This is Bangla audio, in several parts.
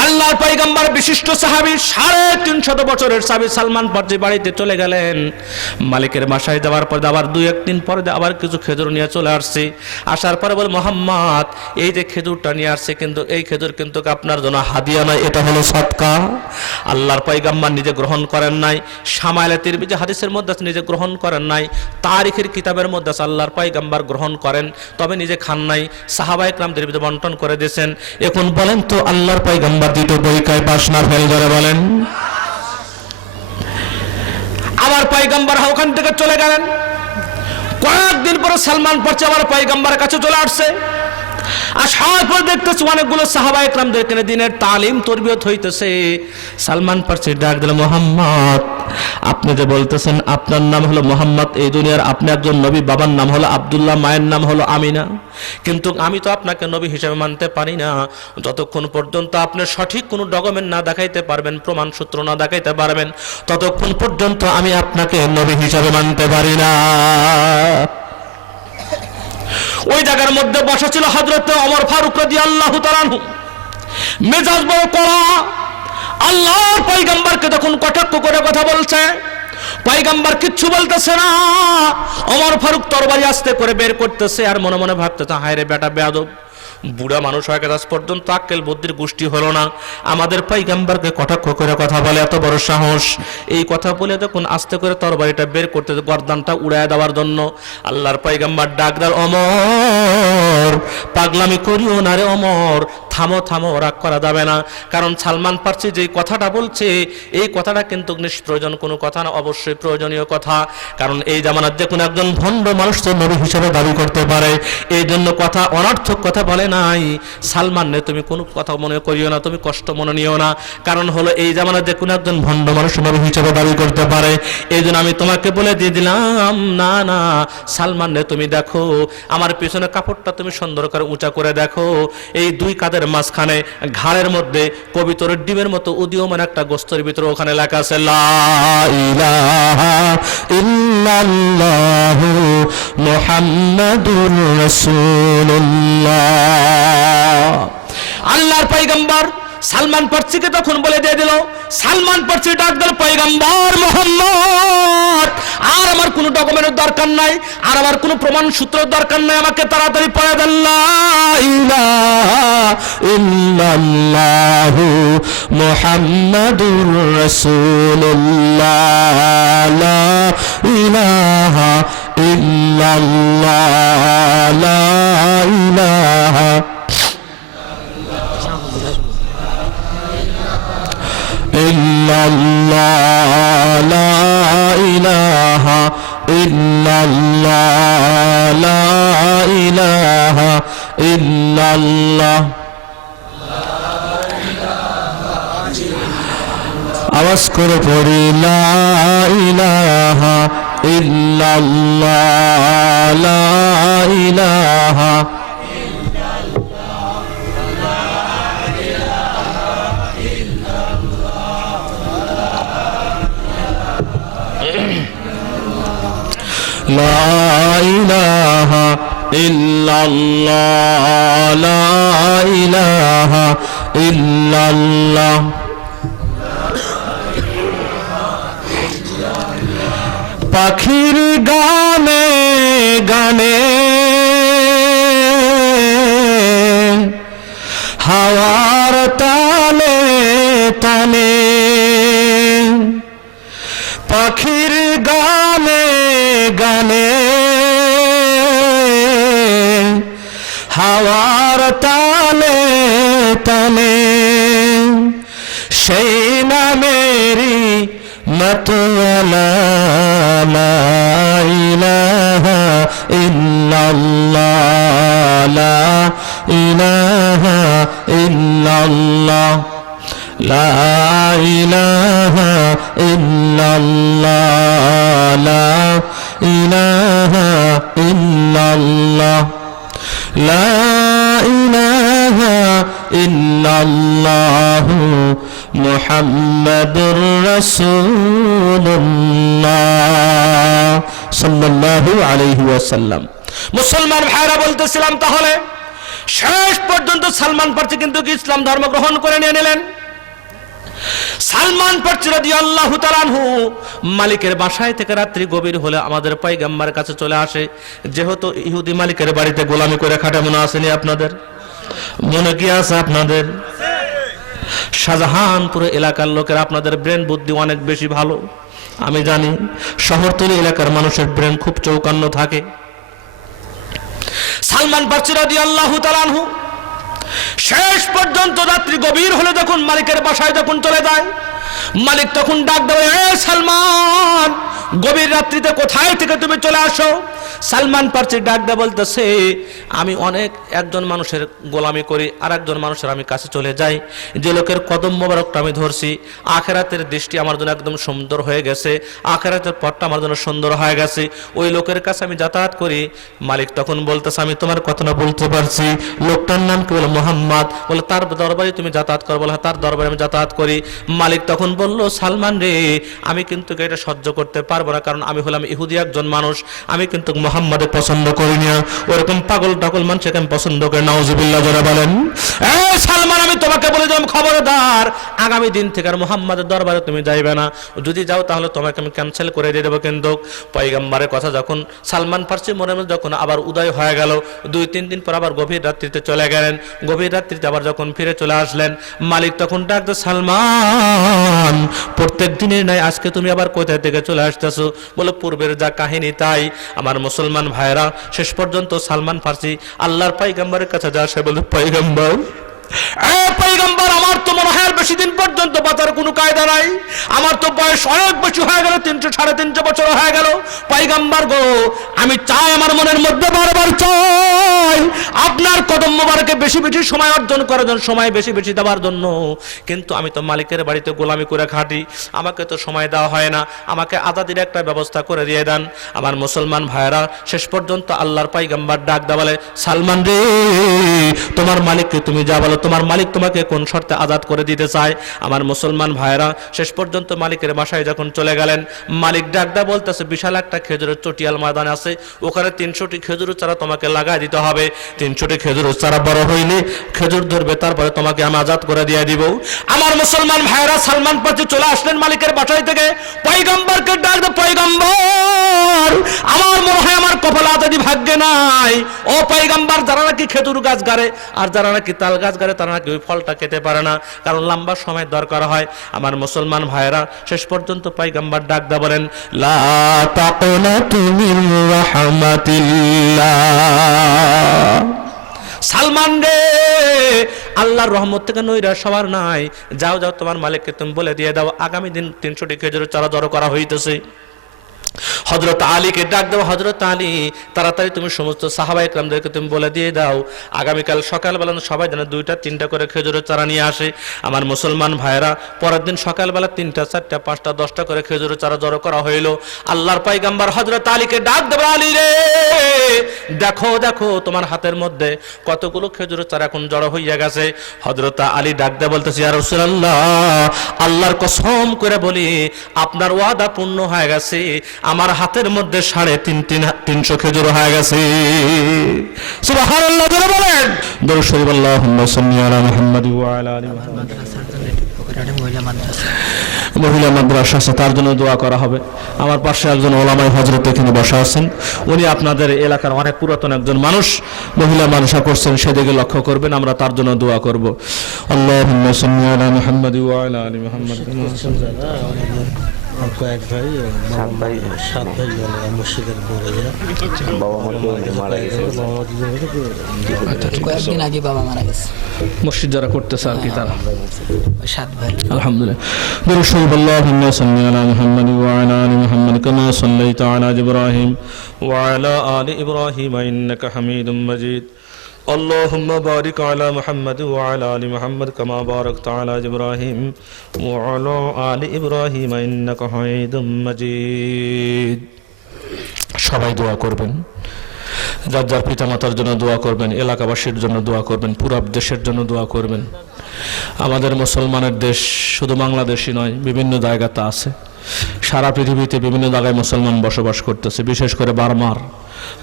আল্লাহর পয়গম্বর বিশিষ্ট সাহাবী 350 বছরের সাহাবী সালমান ফারসি বাড়িতে চলে গেলেন। মালিকের বাসায় যাওয়ার পর আবার 2-1 দিন পরে আবার কিছু খেজুর নিয়ে চলে আসছে। আসার পরে বলে, মোহাম্মদ এই যে খেজুরটা নিয়ে আসছে, কিন্তু এই খেজুর কিন্তু আপনার জন্য হাদিয়া নয়, এটা হলো সদকা। আল্লাহর পয়গম্বর নিজে গ্রহণ করেন নাই, শামাইলে তিরমিজি হাদিসের মধ্যে নিজে গ্রহণ করেন নাই, তারিখের কিতাবের মধ্যে আল্লাহর পয়গম্বর গ্রহণ করেন তবে নিজে খান নাই, সাহাবায়ে কেরামদের ভিতরে বন্টন করে দিয়েছেন। এখন বলেন তো আল্লাহর পয়গম্বর দুটো পরীক্ষায় পাস না ফেল করে বলেন? আবার পয়গম্বর ওখান থেকে চলে গেলেন। কয়েকদিন পরে সালমান ফারসি আবার পয়গম্বরের কাছে চলে আসছে। আসার পর দেখতেছে অনেকগুলো সাহাবায়ে কেরামদের কেন দিনের তালিম তরবিয়ত হইতেছে। সালমান ফারসি ডাক দিল, মোহাম্মদ আপনি যে বলতেছেন আপনার নাম হলো মোহাম্মদ, এই দুনিয়ার আপনি একজন নবী, বাবার নাম হলো আব্দুল্লাহ, মায়ের নাম হলো আমিনা, কিন্তু আমি তো আপনাকে নবী হিসেবে মানতে পারি না যতক্ষণ পর্যন্ত আপনি সঠিক কোনো ডকুমেন্ট না দেখাইতে পারবেন, প্রমাণ সূত্র না দেখাইতে পারবেন, ততক্ষণ পর্যন্ত আমি আপনাকে নবী হিসেবে মানতে পারি না। ওই জায়গার মধ্যে বসা ছিল হযরত ওমর ফারুক রাদিয়াল্লাহু তাআলা আনহু। মেজাজ বড় কড়া। আল্লাহর পয়গম্বরকে যখন কটাক্ষ করে কথা বলছে, পয়গম্বর কিচ্ছু বলতেছে না। ওমর ফারুক তরবারি আস্তে করে বের করতেছে আর মনে মনে ভাবতেছে, হায় রে বেটা বেয়াদব, বুড়া মানুষ হয়ে গেছে, আজ পর্যন্ত আক্কেল বুদ্ধির গোষ্ঠী হলো না, আমাদের পয়গম্বরকে কটাক্ষ করে কথা বলে, এত বড় সাহস। এই কথা বলে যখন আস্তে করে তরবারিটা বের করতে গর্দানটা উড়ায় দেওয়ার জন্য আল্লাহর পয়গম্বর ডাক দেন, ওমর পাগলামি করিও না রে ওমর, থামো থামো, রাগ করা যাবে না। কারণ সালমান ফারসি যে কথাটা বলছে এই কথাটা কিন্তু নিষ্প্রয়োজন কোনো কথা না, অবশ্যই প্রয়োজনীয় কথা। কারণ এই জামানার যে কোনো একজন ভণ্ড মানুষ তো নবী হিসেবে দাবি করতে পারে, এই জন্য কথা অনর্থক কথা বলে নাই। সালমান নে তুমি কোনো কথা মনে করিও না, তুমি কষ্ট মনে নিও না, কারণ হলো এই জামানার যে কোনো একজন ভণ্ড মানুষ নবী হিসেবে দাবি করতে পারে, এই জন্য আমি তোমাকে বলে দিয়ে দিলাম, না না সালমান নে তুমি দেখো আমার পিছনে কাপড়টা তুমি সুন্দর করে উঁচা করে দেখো, এই দুই কাঁধের মাঝখানে ঘাড়ের মধ্যে কবিতরের ডিমের মতো উদীয়মান একটা গোস্তের ভিতরে ওখানে লেখা আছে লা ইলাহা ইল্লাল্লাহু মুহাম্মাদুর রাসূলুল্লাহ। আল্লাহর পয়গম্বর সালমান ফারসিকে তখন বলে দিয়ে দিল। সালমান ফারসি ডাক দিল, পয়গম্বর মুহাম্মদ আর আমার কোনো ডকুমেন্টের দরকার নাই, আর আমার কোনো প্রমাণ সূত্রের দরকার নাই, আমাকে তাড়াতাড়ি পড়ে দেন লা ইলাহা ইল্লাল্লাহু মুহাম্মাদুর রাসূলুল্লাহ, লা ইলাহা ইল্লাল্লাহ, লা ইলাহা ইল্লাল্লাহ, লা ইলাহা ইল্লাল্লাহ, লা ইলাহা ইল্লাল্লাহ। আওয়াজ করে পড়ি লা ইলাহা ইল্লাল্লাহ, লা ইলাহা লা ইলাহা ইল্লাল্লাহ, লা ইলাহা ইল্লাল্লাহ। পাখির গানে গানে হাওয়ার তালে তালে, পাখির গানে গানে হাওয়ার তালে তালে, সেই নামেরই মতওয়ালা লা ইলাহা ইল্লাল্লাহ, লা ইলাহা ইল্লাল্লাহ, লা ইলাহা ইল্লাল্লাহ, লা ইলাহা ইল্লাল্লাহ, লা ইলাহা ইল্লাল্লাহ মুহাম্মাদুর রাসূলুল্লাহ সাল্লাল্লাহু আলাইহি ওয়াসাল্লাম। মুসলমান ভাইরা বলতেছিলাম, তাহলে শেষ পর্যন্ত সালমান ফার্সি কিন্তু ইসলাম ধর্ম গ্রহণ করে নিয়ে নিলেন। সালমান ফার্সি রাদিয়াল্লাহু তাআলা আনহু মালিকের বাসায় থেকে রাত্রি গভীর হলে আমাদের পয়গম্বরের কাছে চলে আসে। যেহেতু ইহুদি মালিকের বাড়িতে গোলামি করে খাটে, মনে আসেনি আপনাদের? মনে কি আছে আপনাদের? শাহজাহানপুর এলাকার লোকের আপনাদের ব্রেন বুদ্ধি অনেক বেশি ভালো, আমি জানি। শহরতলি এলাকার মানুষের ব্রেন খুব চৌকান্ন থাকে। সালমান ফার্সি রাদিয়াল্লাহু তাআলা আনহু শেষ পর্যন্ত রাত্রি গভীর হলে যখন মালিকের বাসায় যখন চলে যায়, মালিক তখন ডাক দেয়, এ সালমান, গভীর রাত্রিতে কোথায় থেকে তুমি চলে আসো? সালমান ফার্সি ডাক দেয় বলতেছে, আমি অনেক একজন মানুষের গোলামি করি, আর একজন মানুষের আমি কাছে চলে যাই। যে লোকের কদম মোবারকটা আমি ধরছি, আখেরাতের দৃষ্টি আমার জন্য একদম সুন্দর হয়ে গেছে, আখেরাতের পথটা আমার জন্য সুন্দর হয়ে গেছে, ওই লোকের কাছে আমি যাতায়াত করি। মালিক তখন বলতেছে, আমি তোমার কথা না বলতে পারছি। লোকটার নাম কি? বলে মোহাম্মদ। বলে তার দরবারে তুমি যাতায়াত করো? বলে তার দরবারে আমি যাতায়াত করি। মালিক তখন বলল, সালমান রে, আমি কিন্তু এটা সহ্য করতে পারবো না, কারণ আমি হলাম ইহুদি একজন মানুষ, আমি কিন্তু মোহাম্মদে পছন্দ করি না, ওরকম পাগল টাগল মানুষকে আমি পছন্দ করি। নাউজুবিল্লাহ যারা বলেন। এই সালমান, আমি তোমাকে বলে দিলাম, খবরদার, আগামী দিন থেকে আর মোহাম্মদের দরবারে তুমি যাইবে না, যদি যাও তাহলে তোমাকে আমি ক্যান্সেল করে দিয়ে দেবো। কিন্তু পয়গম্বরের কথা যখন সালমান ফার্সি মনে মনে যখন আবার উদয় হয়ে গেল, 2-3 দিন পর আবার গভীর রাত্রিতে চলে গেলেন। গভীর রাত্রিতে আবার যখন ফিরে চলে আসলেন, মালিক তখন ডাকতো, সালমান, প্রত্যেক দিনের নাই আজকে তুমি আবার কোথা থেকে চলে আসতেছো? বলে পূর্বের যা কাহিনী তাই। আমার মুসলমান ভাইরা, শেষ পর্যন্ত সালমান ফার্সি আল্লাহর পয়গম্বরের কাছে যা, সে বলে, পয়গম্বর, পয়গম্বর, আমার তো মনে হয় বেশি দিন পর্যন্ত বাঁচার কোনো কায়দা নাই, আমার তো বয়স অনেক বেশি হয়ে গেল, 300-350 বছর হয়ে গেল। পয়গম্বর গো, আমি চাই, আমার মনের মধ্যে বারবার চাই আপনার কদম মোবারকে বেশি বেশি সময় অর্জন করার জন্য, সময় বেশি বেশি দেওয়ার জন্য, কিন্তু আমি তো মালিকের বাড়িতে গোলামি করে খাটি, আমাকে তো সময় দেওয়া হয় না, আমাকে আজাদির একটা ব্যবস্থা করে দিয়ে দেন। আমার মুসলমান ভাইরা, শেষ পর্যন্ত আল্লাহর পয়গম্বর ডাক দেওয়া বলে, সালমান রে, তোমার মালিককে তুমি যা বলো, তোমার মালিক তোমাকে কোন শর্তে আজাদ করে দিতে চায়। আমার মুসলমান ভাইরা, শেষ পর্যন্ত মালিকের বাসায় যখন চলে গেলেন, মালিক ডাকদা বলতেছে, বিশাল একটা খেজুরের চটিয়াল ময়দান আছে, ওখানে 300টি খেজুরের চারা তোমাকে লাগাই দিতে হবে। 300টি খেজুরের চারা বড় হইলে খেজুর ধরবে, তারপরে তোমাকে আমি আজাদ করে দিয়ে দিব। আমার মুসলমান ভাইরা, সালমান ফার্সি চলে আসলেন মালিকের বাসায় থেকে, পয়গম্বরকে ডাকদা, পয়গম্বর, আমার মনে হয় আমার কপালে আজাদি ভাগ্যে নাই। ও পয়গম্বর, যারা নাকি খেজুর গাছ গাড়ে আর যারা নাকি তাল গাছ গাড়ে, তারা নাকি ওই ফলটা খেতে পারে না, কারণ লম্বা সময় দরকার হয়। আমার মুসলমান ভাইরা, শেষ পর্যন্ত পয়গম্বর ডাকদা বলেন, লা তাকুনাতু মির রাহমাতিল্লাহ, সালমান রে, আল্লাহর রহমত থেকে নৈরাশ সবার নাই, যাও যাও, তোমার মালিককে তুমি বলে দিয়ে দাও, আগামী দিন 300টি খেজুরের চারা জড়ো করা হইতেছে। হযরত আলীকে ডাক দাও, হযরত আলী, তাড়াতাড়ি তুমি সমস্ত সাহাবা ইকরামদেরকে তুমি বলে দিয়ে দাও, আগামীকাল সকালবেলা সবাই যেন 2টা-3টা করে খেজুরের চারা নিয়ে আসে। আমার মুসলমান ভাইরা, পরের দিন সকালবেলা 3টা, 4টা, 5টা, 10টা করে খেজুরের চারা জড়ো করা হইল। আল্লাহর পয়গম্বর হযরত আলীকে ডাক দেব, আলী রে, দেখো দেখো, তোমার হাতের মধ্যে কতগুলো খেজুরের চারা এখন জড়ো হইয়া গেছে। হযরত আলী ডাক দেব বলতেছে, ইয়া রাসূলুল্লাহ, আল্লাহর কসম করে বলি, আপনার ওয়াদা পূর্ণ হয়ে গেছে, আমার হাতের মধ্যে 350 খেজুর হয়ে গেছে। সুবহানাল্লাহ যারা বলেন, দরুদ শরীফ, আল্লাহুম্মা সাল্লি আলা মুহাম্মাদ ওয়া আলা আলি মুহাম্মাদ। মহিলা মাদ্রাসা আছে, তার জন্য দোয়া করা হবে। আমার পাশে একজন ওলামায়ে হযরত এখানে বসা আছেন, উনি আপনাদের এলাকার অনেক পুরাতন একজন মানুষ, মহিলা মাদ্রাসা করছেন, সেদিকে লক্ষ্য করবেন, আমরা তার জন্য দোয়া করব। আল্লাহুম্মা সাল্লি আলা মুহাম্মাদ ওয়া আলা আলি মুহাম্মাদ। কয়েক ভাই, 7 ভাই মসজিদের বাবা মারা গেছে, কয়েকদিন আগে বাবা মারা গেছে। মসজিদ যারা করতেছে আর কি, তারা 7 ভাই। আলহামদুলিল্লাহ। দরুদ শরীফ, আল্লাহুম্মা সাল্লি আলা মুহাম্মাদ ওয়া আলা আলি মুহাম্মাদ কামা সাল্লাইতা আলা ইব্রাহিম ওয়া আলা আলি ইব্রাহিম ইন্নাকা হামিদুম মাজিদ। اللهم بارك على محمد وعلى آل محمد كما باركت على إبراهيم وعلى آل إبراهيم إنك حميد مجيد। সবাই দোয়া করবেন, যার যার পিতামাতার জন্য দোয়া করবেন, এলাকাবাসীর জন্য দোয়া করবেন, পুরো দেশের জন্য দোয়া করবেন। আমাদের মুসলমানের দেশ শুধু বাংলাদেশই নয়, বিভিন্ন জায়গাতে আছে, সারা পৃথিবীতে বিভিন্ন জায়গায় মুসলমান বসবাস করতেছে, বিশেষ করে বার্মার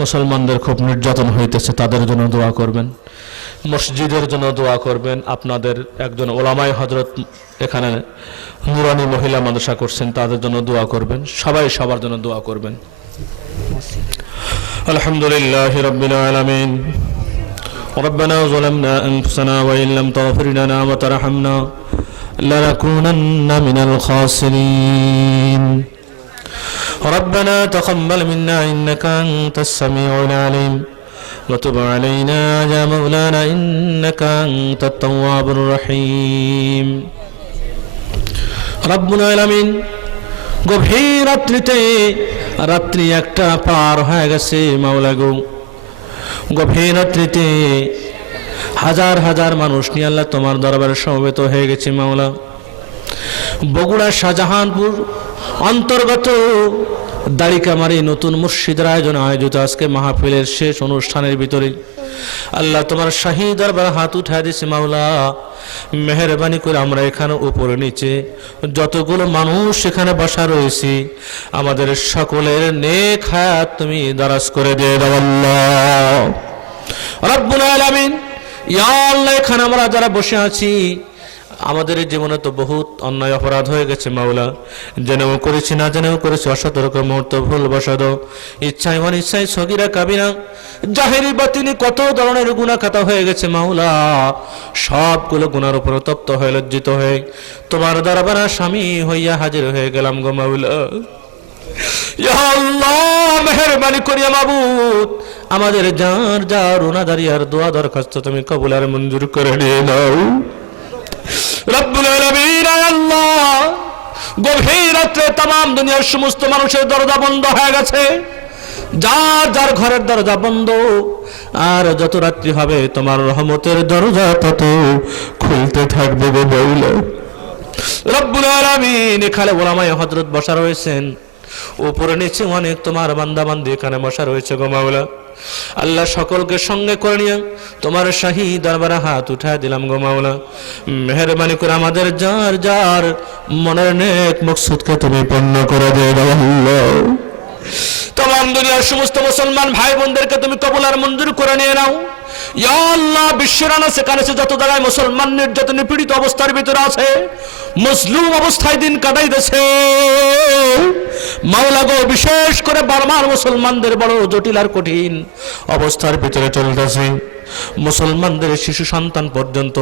মুসলমানদের খুব নির্যাতন হইতেছে, তাদের জন্য দোয়া করবেন। মসজিদের জন্য দোয়া করবেন। আপনাদের একজন ওলামায়ে হযরত এখানে নুরানি মহিলা মাদ্রাসা করছেন, তাদের জন্য দোয়া করবেন। সবাই সবার জন্য দোয়া করবেন। আলহামদুলিল্লাহি রাব্বিল আলামিন। ربنا ظلمنا أنفسنا وإن لم تغفر لنا وترحمنا لنكونن من الخاسرين. ربنا تقبل منا إنك أنت السميع العليم وتب علينا يا مولانا إنك أنت التواب الرحيم. رب العالمين গভীর রাত্রিতে, রাত্রি একটা পার হয়ে গেছে মাওলা গো। গভীর রাত্রিতে হাজার হাজার মানুষ নিয়ে আল্লাহ তোমার দরবারে সমবেত হয়ে গেছে মাওলা। বগুড়া শাহজাহানপুর অন্তর্গত দাড়িকামারি নতুন মসজিদের আয়োজিত আজকে মাহফিলের শেষ অনুষ্ঠানের ভিতরে আল্লাহ তোমার শাহী দরবারে হাত উঠায় দিয়েছে মাওলা। মেহেরবানি করে আমরা এখানে উপরে নিচে যতগুলো মানুষ এখানে বসা রয়েছি, আমাদের সকলের নেক হায়াত তুমি দারাজ করে দিয়ে দাও আল্লাহ রাব্বুল আলামিন। ইয়া আল্লাহ, এখানে আমরা যারা বসে আছি, আমাদের জীবনে তো বহুত অন্যায় অপরাধ হয়ে গেছে মাওলা। জেনেও করেছি, না জেনেও করেছি, অসতর্ক মুহূর্ত ভুল বশত, ইচ্ছায় অনিচ্ছায়, সগীরা কাবিরা, জাহেরি বাতিনি কত ধরনের গুনাহ খাতা হয়ে গেছে মাওলা। সবগুলো গুনার উপর তপ্ত হয়ে লজ্জিত হয়ে তোমার দরবারে স্বামী হইয়া হাজির হয়ে গেলাম গো মাওলা। ইয়া আল্লাহ, মেহেরবানি করিয়া মাবুদ আমাদের যার যার রুনাদারি আর দোয়া দরখাস্ত তুমি কবুল আর মঞ্জুর করে নিয়ে নাও রব্বুল আলামিন। আল্লাহ, গভীর রাত্রে তামাম দুনিয়ার সমস্ত মানুষের দরজা বন্ধ হয়ে গেছে, যার যার ঘরের দরজা বন্ধ। আর যত রাত্রি হবে তোমার রহমতের দরজা তত খুলতে থাকবে গো মাওলা রব্বুল আলামিন। এখানে ওলামায়ে হযরত বসা রয়েছেন, উপরে নিচে অনেক তোমার বান্দা বান্দি এখানে বসা রয়েছে গো মাওলা। আল্লাহ, সকলকে সঙ্গে করে নিয়ে তোমার শাহী দরবারে হাত উঠায় দিলাম গো মাওলা। মেহেরবানি করে আমাদের যার যার মনের নেক মকসুদকে তুমি পূর্ণ করে দিয়ে দাও আল্লাহ। तमाम दुनियार समस्त मुसलमान भाई बोनदेरके तुमी कबुल और मंजूर करे निये नाओ या अल्लाह विश्वराना सेखाने से যত জায়গায় মুসলমান নির্যাতনে পীড়িত অবস্থার ভিতরে আছে মজলুম অবস্থায় দিন কাটাইতেছে মাওলা গো বিশেষ করে বার্মার মুসলমানদের বড় জটিল আর কঠিন অবস্থার ভিতরে চলতেছে মুসলমানদের শিশু সন্তান পর্যন্ত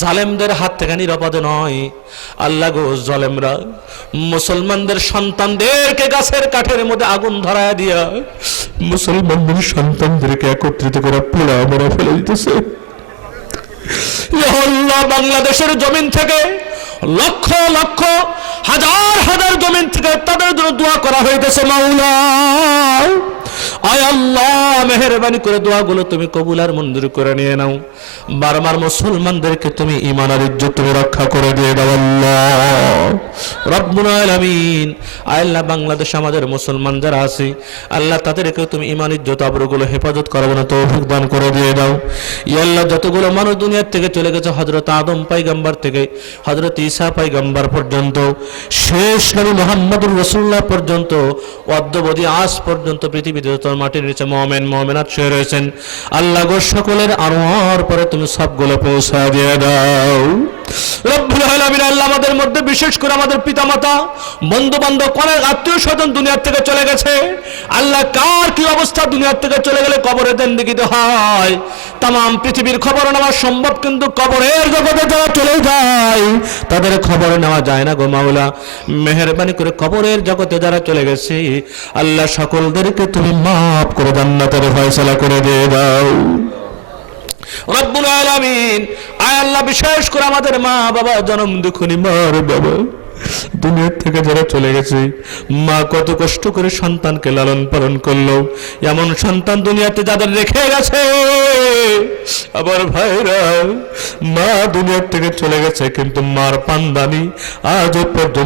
জালেমদের হাত থেকে নিরাপদে নয় আল্লাহ গো জালেমরা মুসলমানদের সন্তানদেরকে গাছের কাঠের মধ্যে আগুন ধরায় দিয়া মুসলমানদের সন্তানদেরকে একত্রিত করে পোড়া মারা ফেলে দিতেছে ইয়া আল্লাহ বাংলাদেশের জমিন থেকে লক্ষ লক্ষ হাজার হাজার জমিন থেকে তাদের জন্য দোয়া করা হইতেছে মাওলা আয় আল্লাহ মেহেরবানি করে দোয়াগুলো তুমি কবুল আর মঞ্জুর করে নিয়ে নাও বারবার মুসলমানদেরকে তুমি ঈমান আর ইজ্জত তুমি রক্ষা করে দিয়ে দাও আল্লাহ রব্বুল আলামিন আল্লাহ বাংলাদেশ আমাদের মুসলমান যারা আছে আল্লাহ তাদেরকে তুমি ঈমান ইজ্জত আবরুগুলো হেফাজত করার না তৌফিক দান করে দিয়ে দাও ইয়া আল্লাহ যতগুলো মানুষ দুনিয়া থেকে চলে গেছে হযরত আদম পয়গম্বর থেকে হযরত ঈসা পয়গম্বর পর্যন্ত শেষ নবী মুহাম্মদুর রাসূলুল্লাহ পর্যন্ত অদ্যবধি আজ পর্যন্ত পৃথিবীতে মাটির নিচে মুমিন মুমিনাত শুয়ে রয়েছেন আল্লাহ গো সকলের আরওয়ার পরে তুমি সবগুলো পৌঁছা দিয়ে দাও রব্বুল আলামিন আল্লাহ আমাদের মধ্যে বিশেষ করে আমাদের পিতামাতা বন্ধু বান্ধব অনেক আত্মীয় স্বজন দুনিয়া থেকে চলে গেছে আল্লাহ কার কি অবস্থা দুনিয়া থেকে চলে গেলে কবরে জিন্দেগিতে হয় तमाम পৃথিবীর খবর নেওয়া সম্ভব কিন্তু কবরের জগতে যারা চলে যায় তাদের খবর নেওয়া যায় না গো মাওলা মেহেরবানি করে কবরের জগতে যারা চলে গেছে আল্লাহ সকলদেরকে তুমি মাফ করে জান্নাতের ফয়সালা করে দিয়ে দাও রব্বুল আলামিন আয় আল্লাহ বিশেষ করে আমাদের মা বাবা জনম দুঃখনী মার বাবা দুনিয়া থেকে যারা চলে গেছে মা কত কষ্ট করে সন্তানকে লালন পালন করলো এমন সন্তান দুনিয়াতে যাদের রেখে গেছে আবার ভাইরা মা দুনিয়া থেকে চলে গেছে কিন্তু মার পান্দানি আজ পর্যন্ত